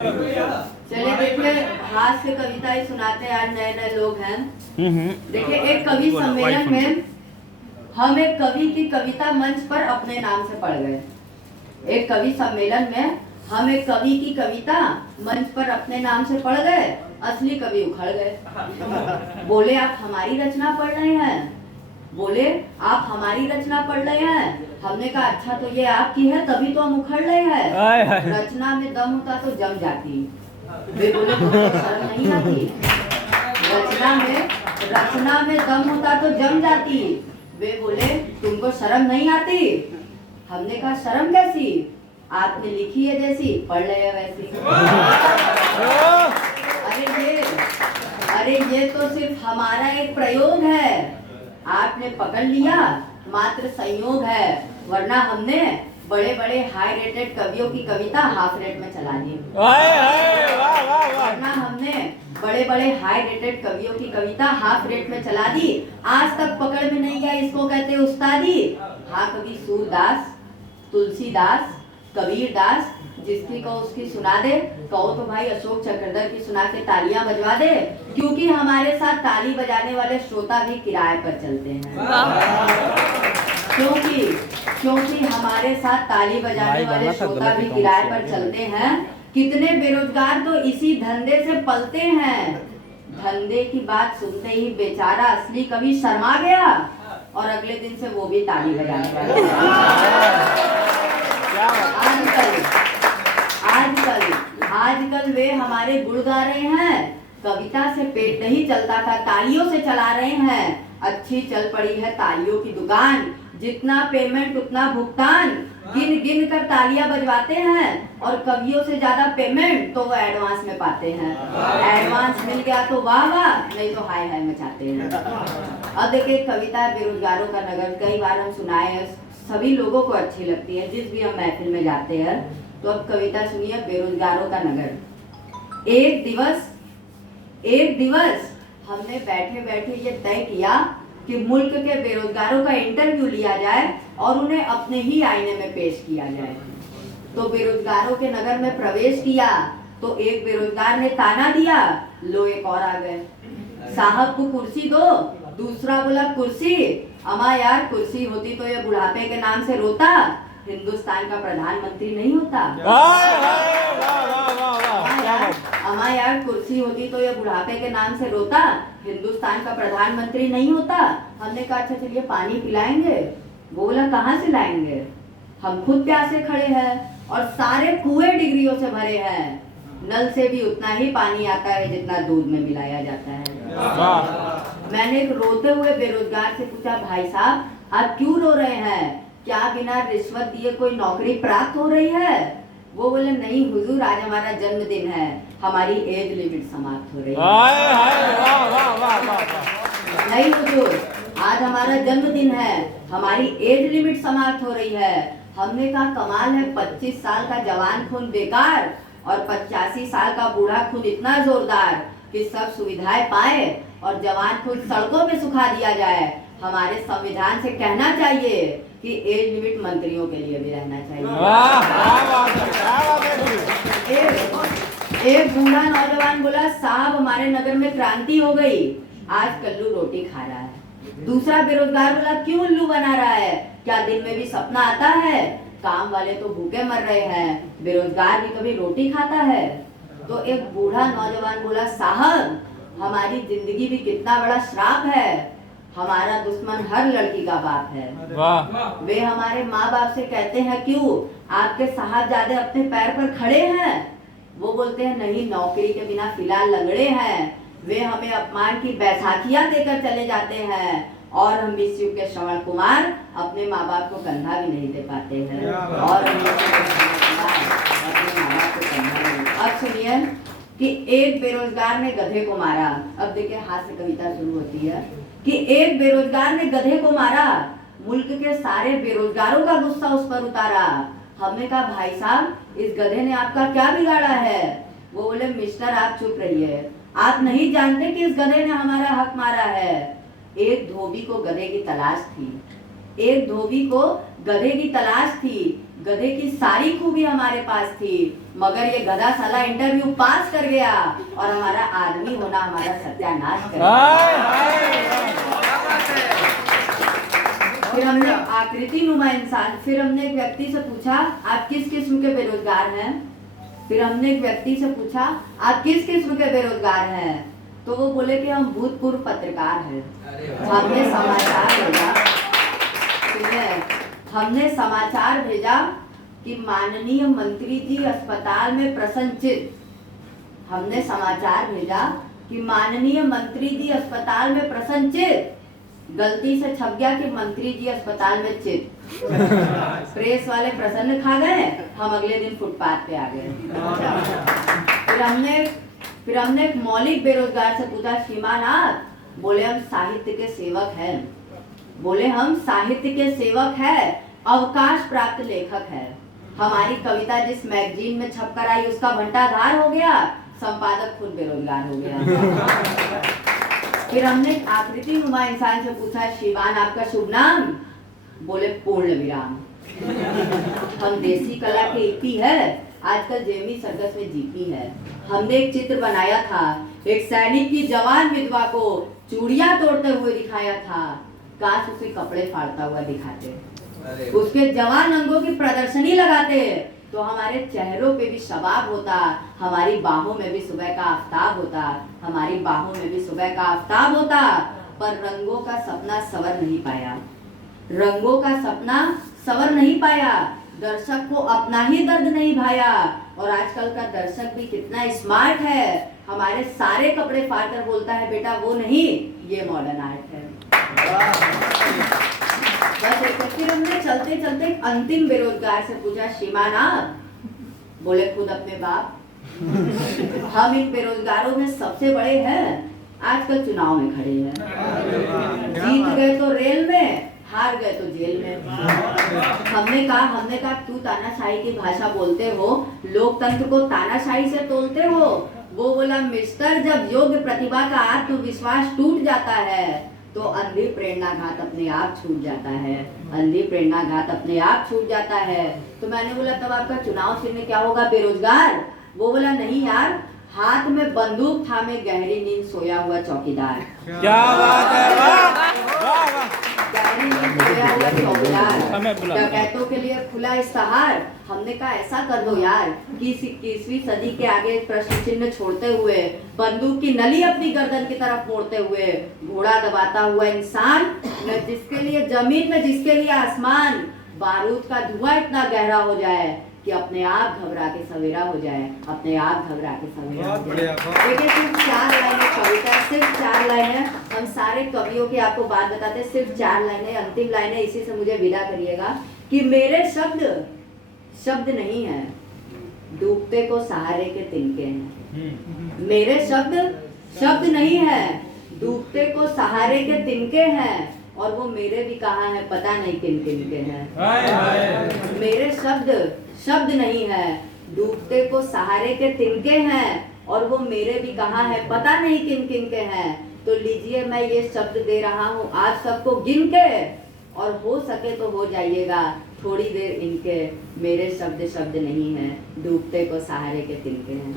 चलिए देखिए, हास्य कविता ही सुनाते हैं, आज नए नए लोग हैं। देखिए, एक कवि सम्मेलन में हम एक कवि की कविता मंच पर अपने नाम से पढ़ गए। एक कवि सम्मेलन में हम एक कवि की कविता मंच पर अपने नाम से पढ़ गए, असली कवि उखड़ गए। बोले आप हमारी रचना पढ़ रहे हैं, बोले आप हमारी रचना पढ़ रहे हैं। हमने कहा अच्छा तो ये आपकी है, तभी तो हम उखड़ रहे हैं। रचना में दम होता तो जम जाती। वे बोले तुमको शर्म नहीं आती? रचना में दम होता तो जम जाती। वे बोले तुमको शर्म नहीं आती? हमने कहा शर्म कैसी, आपने लिखी है जैसी पढ़ रहे हैं वैसी। अरे ये तो सिर्फ हमारा एक प्रयोग है, आपने पकड़ लिया मात्र संयोग है, वरना हमने बड़े बड़े हाई रेटेड कवियों की कविता हाफ रेट में चला दी। वरना हमने बड़े बड़े हाई रेटेड कवियों की कविता हाफ रेट में चला दी, आज तक पकड़ में नहीं गया, इसको कहते उस्तादी। हाँ, कभी सूरदास, तुलसीदास, कबीर दास, जिसकी कहो उसकी सुना दे। कहो तो भाई अशोक चक्रधर की सुना के तालियां बजवा दे, क्योंकि हमारे साथ ताली बजाने वाले श्रोता भी किराए पर चलते हैं। क्योंकि हमारे साथ ताली बजाने वाले श्रोता भी किराए पर चलते हैं। कितने बेरोजगार तो इसी धंधे से पलते हैं। धंधे की बात सुनते ही बेचारा असली कवि शर्मा गया, और अगले दिन से वो भी ताली बजाने वाले। आजकल वे हमारे गुण गा रहे हैं। कविता से पेट नहीं चलता था, तालियों से चला रहे हैं। अच्छी चल पड़ी है तालियों की दुकान, जितना पेमेंट उतना भुगतान। गिन गिन कर तालियां बजवाते हैं, और कवियों से ज्यादा पेमेंट तो वो एडवांस में पाते हैं। एडवांस मिल गया तो वाह वाह, नहीं तो हाय हाय मचाते हैं। अब देखिए, कविता बेरोजगारों का नगर कई बार हम सुनाए हैं, सभी लोगों को अच्छी लगती है, जिस भी हम महफिल में जाते हैं। तो अब कविता सुनिए, बेरोजगारों का नगर। एक दिवस हमने बैठे बैठे ये तय किया कि मुल्क के बेरोजगारों का इंटरव्यू लिया जाए और उन्हें अपने ही आईने में पेश किया जाए। तो बेरोजगारों के नगर में प्रवेश किया तो एक बेरोजगार ने ताना दिया, लो एक और आ गए। साहब को कुर्सी दो, दूसरा बोला कुर्सी। अमा यार, कुर्सी होती तो ये बुढ़ापे के नाम से रोता, हिंदुस्तान का प्रधानमंत्री नहीं होता। अमा यार, कुर्सी होती तो ये बुढ़ापे के नाम से रोता, हिंदुस्तान का प्रधानमंत्री नहीं होता। हमने कहा अच्छा चलिए पानी पिलाएंगे। वो बोला कहाँ से लाएंगे, हम खुद प्यासे खड़े हैं, और सारे कुएं डिग्रियों से भरे हैं। नल से भी उतना ही पानी आता है जितना दूध में मिलाया जाता है। मैंने एक रोते हुए बेरोजगार से पूछा, भाई साहब आप क्यों रो रहे हैं, क्या बिना रिश्वत दिए कोई नौकरी प्राप्त हो रही है? वो बोले नहीं हुजूर, आज हमारा जन्मदिन है, हमारी एज लिमिट समाप्त हो रही है। नहीं हुजूर, आज हमारा जन्मदिन है, हमारी एज लिमिट समाप्त हो रही है। हमने कहा कमाल है, 25 साल का जवान खून बेकार और 85 साल का बूढ़ा खून इतना जोरदार कि सब सुविधाएं पाए और जवान खून सड़कों पे सुखा दिया जाए। हमारे संविधान से कहना चाहिए कि एज लिमिट मंत्रियों के लिए भी रहना चाहिए। एक बूढ़ा नौजवान बोला, साहब हमारे नगर में क्रांति हो गई, आज कल्लू रोटी खा रहा है। दूसरा बेरोजगार बोला, क्यों उल्लू बना रहा है, क्या दिन में भी सपना आता है? काम वाले तो भूखे मर रहे हैं, बेरोजगार भी कभी रोटी खाता है। तो एक बूढ़ा नौजवान बोला, साहब हमारी जिंदगी भी कितना बड़ा श्राप है, हमारा दुश्मन हर लड़की का बाप है। वाह। वे हमारे माँ बाप से कहते हैं क्यों आपके साहबजादे अपने पैर पर खड़े हैं? वो बोलते हैं नहीं, नौकरी के बिना फिलहाल लंगड़े हैं। वे हमें अपमान की बैसाखियां देकर चले जाते हैं, और हम इस युग के श्रवण कुमार अपने माँ बाप को कंधा भी नहीं दे पाते हैं। और अब सुनिए कि एक बेरोजगार ने गधे को मारा। अब देखिए हास्य कविता शुरू होती है कि एक बेरोजगार ने गधे को मारा, मुल्क के सारे बेरोजगारों का गुस्सा उस पर उतारा। हमने कहा भाई साहब, इस गधे ने आपका क्या बिगाड़ा है? वो बोले मिस्टर आप चुप रहिए, आप नहीं जानते कि इस गधे ने हमारा हक मारा है। एक धोबी को गधे की तलाश थी, एक धोबी को गधे की तलाश थी। गधे की सारी खूबी हमारे पास थी, मगर ये गधा साला इंटरव्यू पास कर गया और हमारा आदमी होना हमारा सत्यानाश कर दिया। फिर हमने आकृति नुमा इंसान, फिर हमने एक व्यक्ति से पूछा आप किस किस्म के बेरोजगार हैं। फिर हमने एक व्यक्ति से पूछा आप किस किस्म के बेरोजगार हैं, तो वो बोले कि हम भूतपूर्व पत्रकार हैं। हमने समाचार भेजा, हमने समाचार भेजा कि माननीय मंत्री जी अस्पताल में प्रसन्नचित। हमने समाचार भेजा कि माननीय मंत्री जी अस्पताल में प्रसन्नचित, गलती से छप गया कि मंत्री जी अस्पताल में चित। प्रेस वाले प्रसन्न खा गए, हम अगले दिन फुटपाथ पे आ गए। फिर हमने एक मौलिक बेरोजगार से पूछा श्रीमान आप, बोले हम साहित्य के सेवक हैं। बोले हम साहित्य के सेवक हैं, अवकाश प्राप्त लेखक है। हमारी कविता जिस मैगजीन में छप कर आई उसका घंटाधार हो गया, संपादक खुद बेरोजगार हो गया। फिर हमने आकृति नुमा इंसान से पूछा श्रीमान आपका शुभ नाम, बोले पूर्ण विराम। हम देसी कला के ईपी है, आजकल जेमी सर्कस में जीपी है। हमने एक चित्र बनाया था, एक सैनिक की जवान विधवा को चूड़ियां तोड़ते हुए दिखाया था, काश उसे कपड़े फाड़ता हुआ दिखाते, उसके जवान अंगों की प्रदर्शनी लगाते तो हमारे चेहरों पे भी शबाब होता, हमारी बाहों में भी सुबह का आफताब होता, हमारी बाहों में भी सुबह का आफताब होता। पर रंगों का सपना सवर नहीं पाया, रंगों का सपना सवर नहीं पाया, दर्शक को अपना ही दर्द नहीं भाया। और आजकल का दर्शक भी कितना स्मार्ट है, हमारे सारे कपड़े फाड़ कर बोलता है बेटा वो नहीं, ये मॉडर्न आर्ट है। बस फिर हमने चलते चलते अंतिम बेरोजगार से पूछा श्रीमान आप, बोले खुद अपने बाप। हम इन बेरोजगारों में सबसे बड़े हैं, आजकल चुनाव में खड़े हैं, जीत गए तो रेल में, हार गए तो जेल में। हमने कहा तू तानाशाही की भाषा बोलते हो, लोकतंत्र को तानाशाही से तोलते हो। वो बोला मिस्टर जब योग्य प्रतिभा का आत्मविश्वास टूट जाता है तो अंधी प्रेरणाघात अपने आप छूट जाता है, अंधी प्रेरणाघात अपने आप छूट जाता है। तो मैंने बोला तब आपका चुनाव चिन्ह क्या होगा, बेरोजगार? वो बोला नहीं यार, हाथ में बंदूक थामे गहरी नींद सोया हुआ चौकीदार। क्या बात है, वाह वाह। गहरी नींद सोया हुआ चौकीदार, डकैतों के लिए खुला इस्तेहार। हमने कहा ऐसा कर दो यार कि 21वीं सदी के आगे प्रश्न चिन्ह छोड़ते हुए, बंदूक की नली अपनी गर्दन की तरफ मोड़ते हुए, घोड़ा दबाता हुआ इंसान, न जिसके लिए जमीन न जिसके लिए आसमान, बारूद का धुआं इतना गहरा हो जाए कि अपने आप घबरा के सवेरा हो जाए, अपने आप घबरा के सवेरा हो जाए। देखिए सिर्फ 4 लाइनें कविता, सिर्फ 4 लाइनें। हम सारे कवियों की आपको बात बताते हैं, सिर्फ 4 लाइनें, अंतिम लाइनें, इसी से मुझे विदा करिएगा कि मेरे शब्द नहीं है, डूबते को सहारे के तिनके हैं। मेरे शब्द नहीं है, डूबते को सहारे के तिनके हैं, और वो मेरे भी कहाँ है पता नहीं किन किन के हैं। मेरे शब्द नहीं है, डूबते को सहारे के तिनके हैं, और वो मेरे भी कहाँ है पता नहीं किन किन के हैं। तो लीजिए मैं ये शब्द दे रहा हूँ आप सबको गिन के, और हो सके तो हो जाइएगा थोड़ी देर इनके। मेरे शब्द नहीं है, डूबते को सहारे के तिनके हैं।